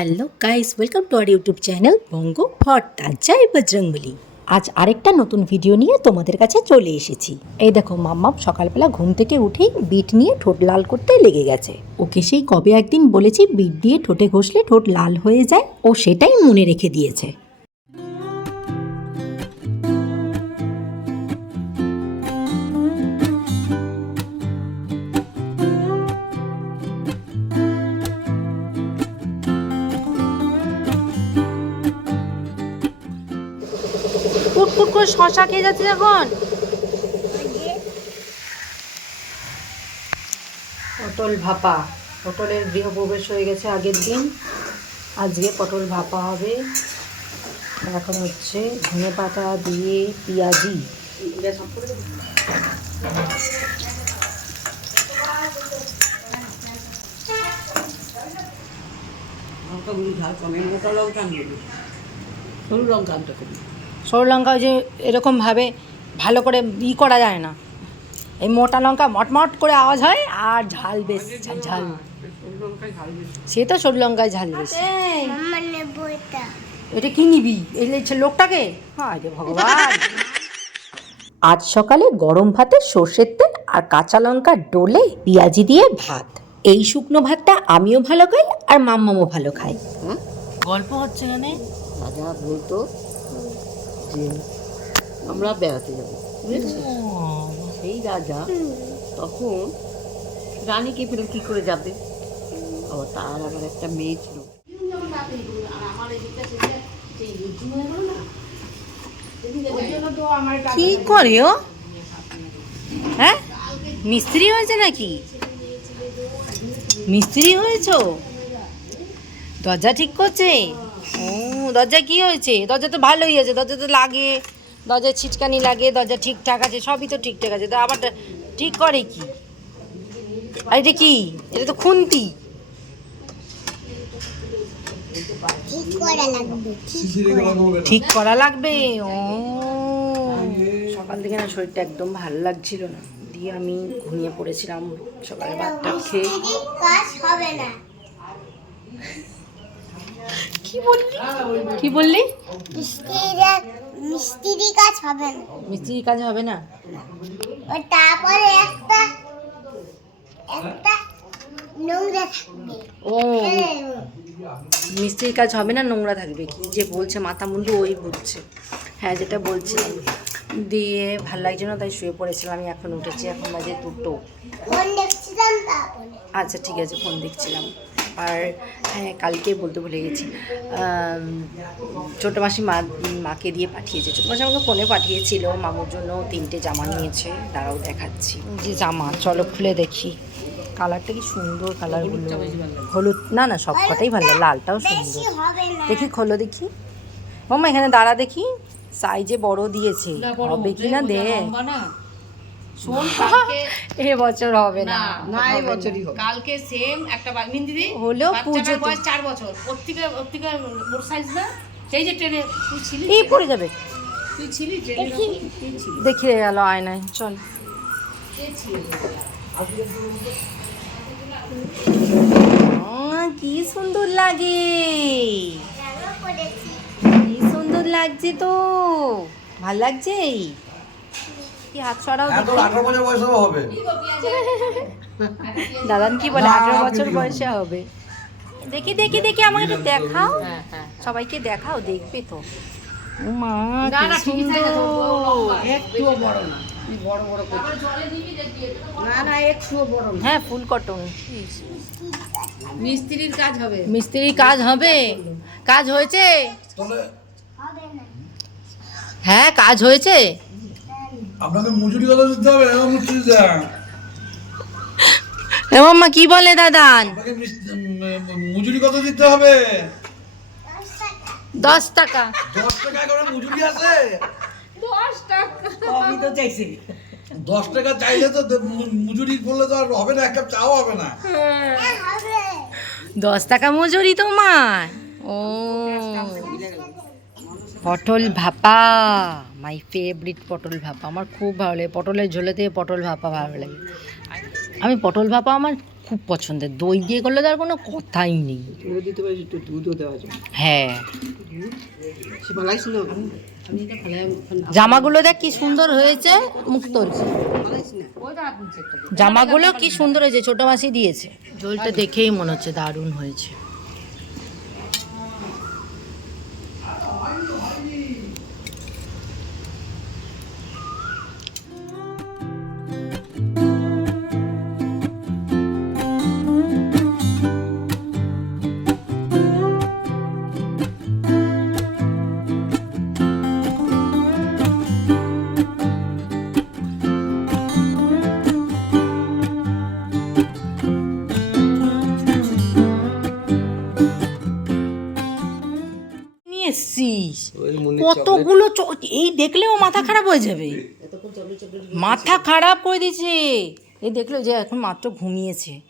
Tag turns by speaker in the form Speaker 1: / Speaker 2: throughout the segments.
Speaker 1: Hello guys welcome to our YouTube channel বঙ্গ ভট্টা জয় বজরঙ্গলি আজ আরেকটা নতুন ভিডিও নিয়ে তোমাদের কাছে চলে এসেছি। এই দেখো মাম্মা সকালবেলা ঘুম থেকে উঠেই বিট নিয়ে ঠোঁট লাল করতে লেগে গেছে। ওকে সেই কবে একদিন বলেছি বিট দিয়ে ঠোঁটে ঘষলে ঠোঁট লাল হয়ে যায়, ও সেটাই মনে রেখে দিয়েছে।
Speaker 2: করে শশা খেয়ে যাচ্ছে এখন পটল ভাপা। পটলের গৃহপ্রবেশ হয়ে গেছে আগের দিন। আজকে পটল ভাপা হবে। এখন হচ্ছে ধনে পাতা দিয়ে পেঁয়াজি।
Speaker 3: সরু লঙ্কা আনতে করি
Speaker 2: সরু লঙ্কা যে এরকমভাবে ভালো করে ই করা যায় না। এই মোটা লঙ্কা মটমট করে আওয়াজ হয় আর ঝাল বেশ ঝাল। সে তো সরু লঙ্কায় ঝাল বেশি।
Speaker 4: মানে
Speaker 2: এটা কি নিবি? এই লোকটাকে? আরে ভগবান।
Speaker 1: আজ সকালে গরম ভাতে সর্ষের তেল আর কাঁচা লঙ্কা ডোলে পেঁয়াজি দিয়ে ভাত। এই শুকনো ভাতটা আমিও ভালো খাই আর মাম্মামও ভালো খাই
Speaker 2: গল্প হচ্ছে মানে
Speaker 3: রাজা বলতো যে আমরা বেড়াতে যাব, বুঝেছিস? সেই রাজা তখন রানীকে ফেলে কি করে যাবে? আবার তার আবার একটা মেয়ে ছিল।
Speaker 2: কি করে ও? হ্যাঁ? মিস্ত্রি হয়েছে নাকি? মিস্ত্রি হয়েছো? দরজা ঠিক করছে? ও। দরজা কি হয়েছে? দরজা তো ভালোই আছে দরজা তো লাগে দরজায় ছিটকানি লাগে দরজা ঠিকঠাক আছে সবই তো ঠিকঠাক আছে। তো আবার ঠিক করে কি? আর এটা কি? এটা তো খুন্তি।
Speaker 4: ঠিক করা লাগবে।
Speaker 2: ঠিক ও। সকাল থেকে না শরীরটা একদম ভালো লাগছিল না। দিয়ে আমি ঘুমিয়ে পড়েছিলাম সকালে ভাতটা খেয়ে।
Speaker 4: কাজ হবে না।
Speaker 2: কি বললি? কি বললি?
Speaker 4: মিস্ত্রি কাজ হবে না।
Speaker 2: মিস্ত্রির কাজ হবে না?
Speaker 4: ও তারপরে একটা একটা নোংরা থাকবে।
Speaker 2: ও। মিস্ত্রির কাজ হবে না নোংরা থাকবে। কি যে বলছে মাথা মুন্ডু ওই বুঝছে। হ্যাঁ যেটা বলছিলাম। দিয়ে ভালো লাগছে না তাই শুয়ে পড়েছিলাম এখন উঠেছি এখন বাজে দুটো। আচ্ছা ঠিক আছে ফোন দেখছিলাম। আর হ্যাঁ কালকে বলতে ভুলে গেছি। ছোটো মাসি মা মাকে দিয়ে পাঠিয়েছে। ছোটো মাসি আমাকে ফোনে পাঠিয়েছিল মামুর জন্য তিনটে জামা নিয়েছে। তারাও দেখাচ্ছি। যে জামা চলো খুলে দেখি। কালারটা কি সুন্দর কালারগুলো। হলুদ না না সব কটাই ভালো লালটাও সুন্দর। দেখি খোলো দেখি। মাম্মা এখানে দাঁড়া দেখি। সাইজে বড় দিয়েছে। হবে কি না। দে এ বছর হবে না।
Speaker 3: না এই বছরই হবে।
Speaker 5: কালকে সেম একটা বা- মিন দিদি
Speaker 2: হলেও
Speaker 5: বাচ্চাটার
Speaker 2: পুজোতে।
Speaker 5: বয়স চার বছর। ওর থেকে ওর থেকে সাইজ না? সেই যে ট্রেনে তুই ছিলি
Speaker 2: এই পড়ে যাবে।
Speaker 5: তুই ছিলি ট্রেনে
Speaker 2: দেখিয়ে গেল আয়নায়। চল। আহ, কি সুন্দর লাগে। কি সুন্দর লাগছে তো। ভালো লাগছে? কি হাত ছড়াও
Speaker 6: আঠারো বছর বয়স হবে।
Speaker 2: দাদান কি বলে আঠারো বছর বয়সে হবে। দেখি দেখি দেখি আমাকে একটু দেখাও। সবাইকে দেখাও দেখবে তো। মা হ্যাঁ ফুল কটন।
Speaker 5: মিস্ত্রির কাজ হবে।
Speaker 2: মিস্ত্রির কাজ হবে। কাজ হয়েছে?
Speaker 4: না
Speaker 2: হ্যাঁ কাজ হয়েছে।
Speaker 6: আপনাকে মজুরি কথা দিতে হবে এরকম মজুরি দেন
Speaker 2: এ মাম্মা কি বলে দাদান
Speaker 6: আপনাকে মজুরি কত দিতে হবে।
Speaker 2: দশ টাকা।
Speaker 6: দশ টাকা করে মজুরি আছে?
Speaker 3: আমি তো চাইছি।
Speaker 6: দশ টাকা চাইলে তো মজুরি করলে তো আর হবে না এক কাপ চাও হবে না।
Speaker 4: হ্যাঁ,
Speaker 2: দশ টাকা মজুরি তোমার? ও। পটল ভাপা। মাই ফেভারিট পটল ভাপা। আমার খুব ভালো লাগে। পটলের ঝোলে দিয়ে পটল ভাপা ভালো লাগে। আমি পটল ভাপা আমার খুব পছন্দের। দই দিয়ে করলে তার কোনো কথাই নেই। হ্যাঁ। জামাগুলো দেখ কি সুন্দর হয়েছে মুক্তর
Speaker 3: বালাইস
Speaker 2: জামাগুলো কি সুন্দর হয়েছে ছোট মাসি দিয়েছে। ঝোলটা দেখেই মনে হচ্ছে দারুণ হয়েছে। এই দেখলেও মাথা খারাপ হয়ে যাবে। মাথা খারাপ করে দিয়েছে। এই দেখল যে এখন মাত্র ঘুমিয়েছে।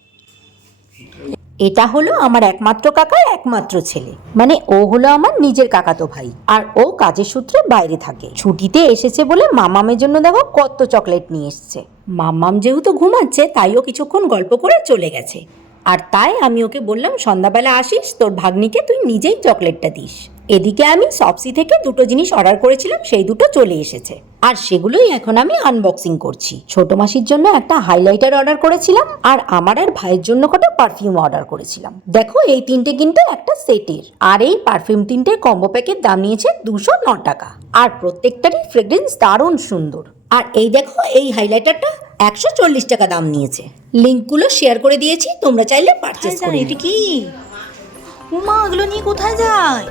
Speaker 1: এটা হলো আমার একমাত্র কাকার একমাত্র ছেলে। মানে ও হলো আমার নিজের কাকাতো ভাই। আর ও কাজের সূত্রে বাইরে থাকে। ছুটিতে এসেছে বলে মামামের জন্য দেখো কত চকলেট নিয়ে এসছে। মামাম যেহেতু ঘুমাচ্ছে তাইও কিছুক্ষণ গল্প করে চলে গেছে। আর তাই আমি ওকে বললাম, সন্ধ্যাবেলা আসিস, তোর ভাগ্নিকে তুই নিজেই চকলেটটা দিস। এদিকে আমি সবসি থেকে দুটো জিনিস অর্ডার করেছিলাম, সেই দুটো চলে এসেছে। আর সেগুলোই এখন আমি আনবক্সিং করছি। ছোট মাসির জন্য একটা হাইলাইটার অর্ডার করেছিলাম, আর আমার আর ভাইয়ের জন্য কটা পারফিউম অর্ডার করেছিলাম। দেখো, এই তিনটে কিন্তু একটা সেটের, আর এই পারফিউম তিনটের কম্বো প্যাকের দাম নিয়েছে দুশো ন টাকা। আর প্রত্যেকটারই ফ্রেগ্রেন্স দারুণ সুন্দর। আর এই দেখো, এই হাইলাইটারটা একশো চল্লিশ টাকা দাম নিয়েছে। লিঙ্কগুলো শেয়ার করে দিয়েছি তোমরা চাইলে পারচেস করে
Speaker 2: এটা কি? উমা এগুলো নিয়ে কোথায় যায়?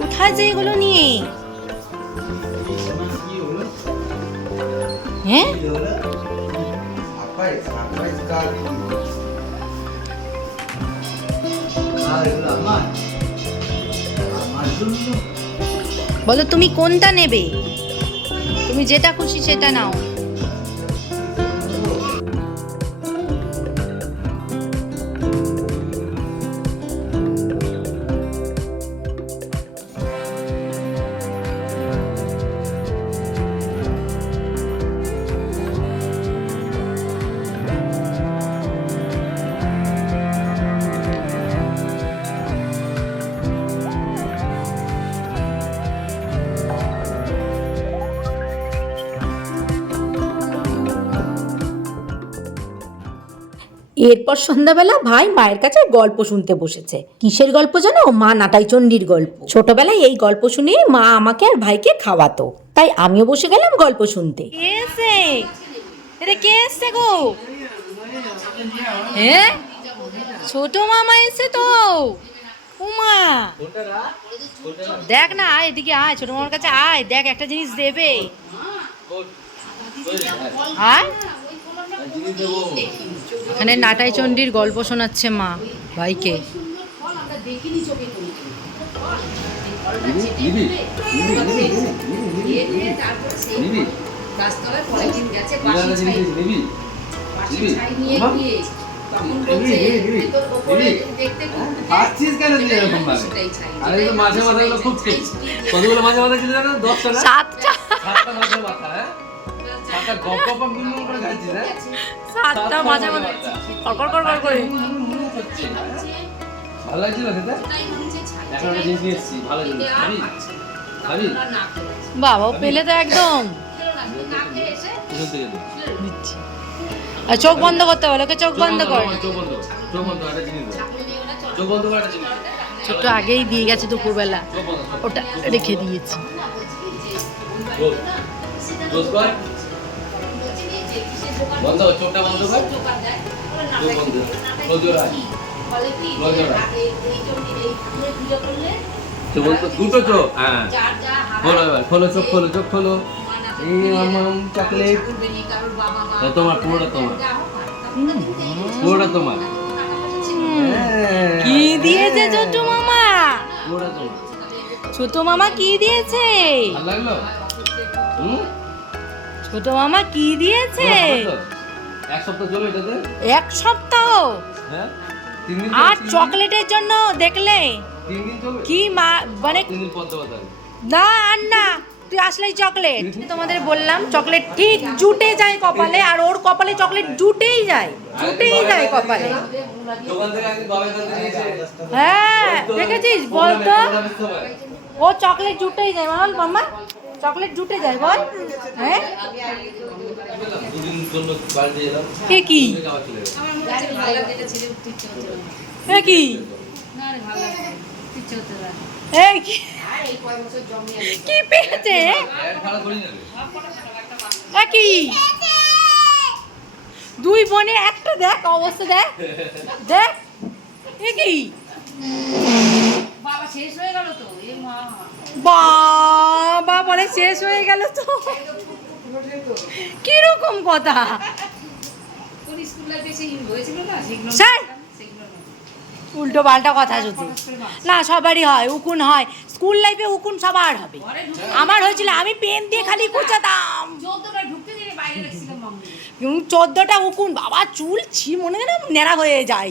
Speaker 2: কোথায় যায় এগুলো নিয়ে? হ্যাঁ? বলো তুমি কোনটা নেবে? তুমি যেটা খুশি সেটা নাও।
Speaker 1: এরপর সন্ধ্যাবেলা ভাই মায়ের কাছে গল্প শুনতে বসেছে। কিসের গল্প জানো? মা নাটাই চণ্ডীর গল্প। ছোটবেলায় এই গল্প শুনে মা আমাকে আর ভাইকে খাওয়াতো। তাই আমিও বসে গেলাম গল্প শুনতে।
Speaker 2: কে ছোট মামা এসে তো উমা। দেখ না, আয় এদিকে আয়, ছোট মামার কাছে আয়। দেখ একটা জিনিস দেবে। আয়। এখানে নাটাই চণ্ডীর গল্প শোনাচ্ছে মা ভাইকে। সাতটা
Speaker 6: মাঝে মাথা হ্যাঁ? সাতটা হ্যাঁ?
Speaker 2: সাতটা মাঝে মাঝে কড়কড় কড়কড় করে।
Speaker 6: হ্যাঁ? ভালো লাগছিল খেতে? এখন একটা জিনিস নিয়ে ভালো জিনিস খাবি? খাবি?
Speaker 2: বাবা পেলে তো একদম। আর চোখ বন্ধ করতে বলো ওকে চোখ বন্ধ কর। ছোট্ট আগেই দিয়ে গেছে দুপুরবেলা। ওটা রেখে দিয়েছি।
Speaker 6: বন্ধ চোখটা বন্ধ কর। দুটো চোখ হ্যাঁ। খোলো এবার খোলো চোখ খোলো চোখ খোলো। চকলেট তোমার পুরোটা তোমার। পুরোটা তোমার। হ্যাঁ।
Speaker 2: কি দিয়েছে ছোট মামা?
Speaker 6: পুরোটা তোমার।
Speaker 2: ছোট মামা কি দিয়েছে?
Speaker 6: ভালো লাগল? হুম?
Speaker 2: ছোট মামা কি দিয়েছে?
Speaker 6: এক সপ্তাহ চলো এটাতে।
Speaker 2: এক সপ্তাহ?
Speaker 6: হ্যাঁ? তিন দিন
Speaker 2: আর চকলেটের জন্য দেখলে?
Speaker 6: তিন দিন চলবে
Speaker 2: কি মা মানে
Speaker 6: তিন দিন
Speaker 2: না আর না তুই আসলেই চকলেট। তোমাদের বললাম চকলেট ঠিক জুটে যায় কপালে আর ওর কপালে চকলেট জুটেই যায় জুটেই যায় কপালে। হ্যাঁ দেখেছিস? বল তো ও চকলেট জুটেই যায়। বল মাম্মা চকলেট জুটে যায়, বল। হ্যাঁ? কি
Speaker 6: গেলাম
Speaker 2: কি? কি? কি পেয়েছে? কি? দুই বোনে একটা দেখ, অবস্থা দেখ। দেখ। কি?
Speaker 5: বাবা, শেষ হয়ে গেল তো। এ মা।
Speaker 2: বাবা বলে শেষ হয়ে গেল তো। কীরকম কথা? উল্টো পাল্টা কথা শুধু না সবারই হয় উকুন হয়। স্কুল লাইফে উকুন সবার হবে। আমার হয়েছিল আমি পেন দিয়ে খালি কুচাতাম।
Speaker 5: চোদ্দটা
Speaker 2: উকুন। বাবা চুল ছি মনে হয় নেড়া হয়ে যায়।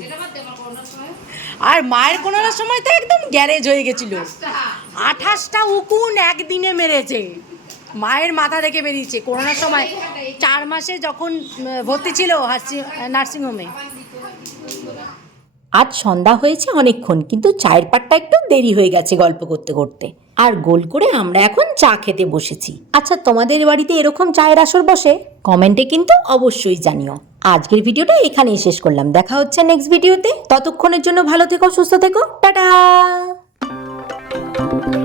Speaker 2: আর মায়ের কোনোটার সময় তো একদম গ্যারেজ হয়ে গেছিল। আঠাশটা উকুন একদিনে মেরেছে। মায়ের মাথা থেকে বেরিয়েছে। করোনার সময় চার মাসে যখন ভর্তি ছিল নার্সিংহোমে।
Speaker 1: আজ সন্ধ্যা হয়েছে অনেকক্ষণ, কিন্তু চায়ের পাটটা একটু দেরি হয়ে গেছে গল্প করতে করতে। আর গোল করে আমরা এখন চা খেতে বসেছি। আচ্ছা তোমাদের বাড়িতে এরকম চায়ের আসর বসে? কমেন্টে কিন্তু অবশ্যই জানিও। আজকের ভিডিওটা এখানেই শেষ করলাম। দেখা হচ্ছে নেক্সট ভিডিওতে ততক্ষণের জন্য ভালো থেকো, সুস্থ থেকো। টাটা! Thank you.